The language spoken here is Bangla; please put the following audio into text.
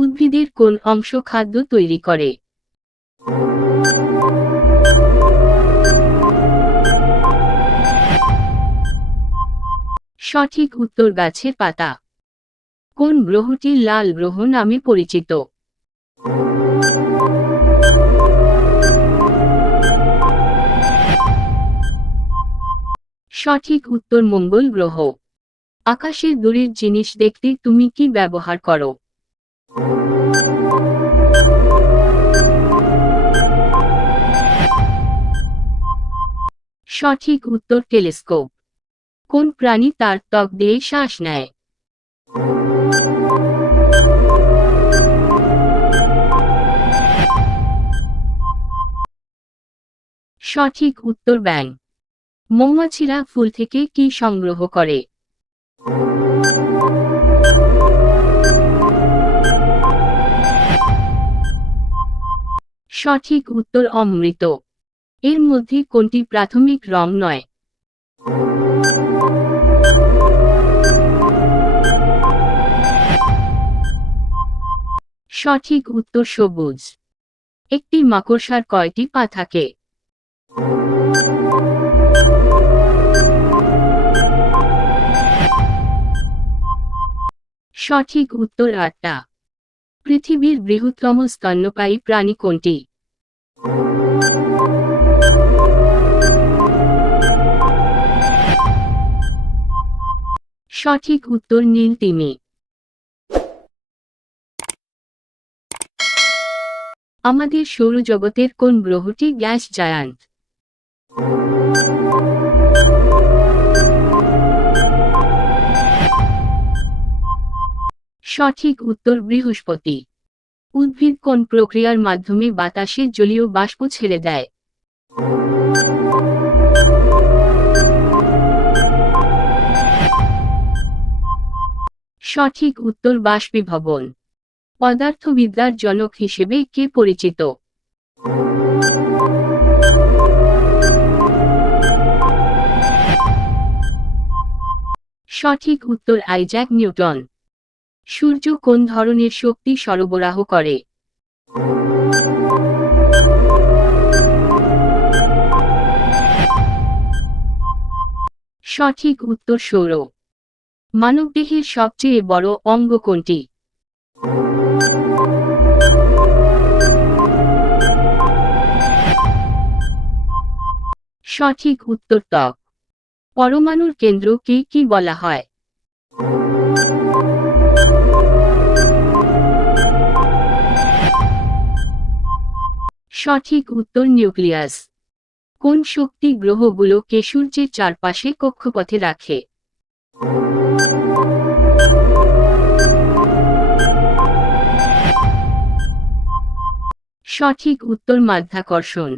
উদ্ভিদের কোন অংশ খাদ্য তৈরি করে? সঠিক উত্তর গাছের পাতা। কোন গ্রহটি লাল গ্রহ নামে পরিচিত? সঠিক উত্তর মঙ্গল গ্রহ। আকাশের দূরের জিনিস দেখতে তুমি কি ব্যবহার করো? সঠিক উত্তর টেলিস্কোপ। কোন প্রাণী তার ত্বক দিয়ে শ্বাস নেয়? সঠিক উত্তর ব্যাঙ। মৌমাছিরা ফুল থেকে কি সংগ্রহ করে? সঠিক উত্তর অমৃত। এর মধ্যে কোনটি প্রাথমিক রং নয়? সঠিক উত্তর সবুজ। একটি মাকড়সার কয়টি পা থাকে? সঠিক উত্তর 8টা। পৃথিবীর বৃহত্তম স্তন্যপায়ী প্রাণী কোনটি? সঠিক উত্তর নীল তিমি। আমাদের সৌরজগতের কোন গ্রহটি গ্যাস জায়ান্ট? সঠিক উত্তর বৃহস্পতি। উদ্ভিদ কোন প্রক্রিয়ার মাধ্যমে বাতাসে জলীয় বাষ্প ছেড়ে দেয়? সঠিক উত্তর বাষ্পীভবন। পদার্থবিদ্যার জনক হিসেবে কে পরিচিত? সঠিক উত্তর আইজ্যাক নিউটন। সূর্য কোন ধরনের শক্তি সরবরাহ করে? সঠিক উত্তর সৌর। মানবদেহের সবচেয়ে বড় অঙ্গ কোনটি? সঠিক উত্তর ত্বক। পরমাণুর কেন্দ্রকে কি বলা হয়? সঠিক উত্তর নিউক্লিয়াস। কোন শক্তি গ্রহগুলোকে সূর্যের চারপাশে কক্ষপথে রাখে? সঠিক উত্তর মাধ্যাকর্ষণ।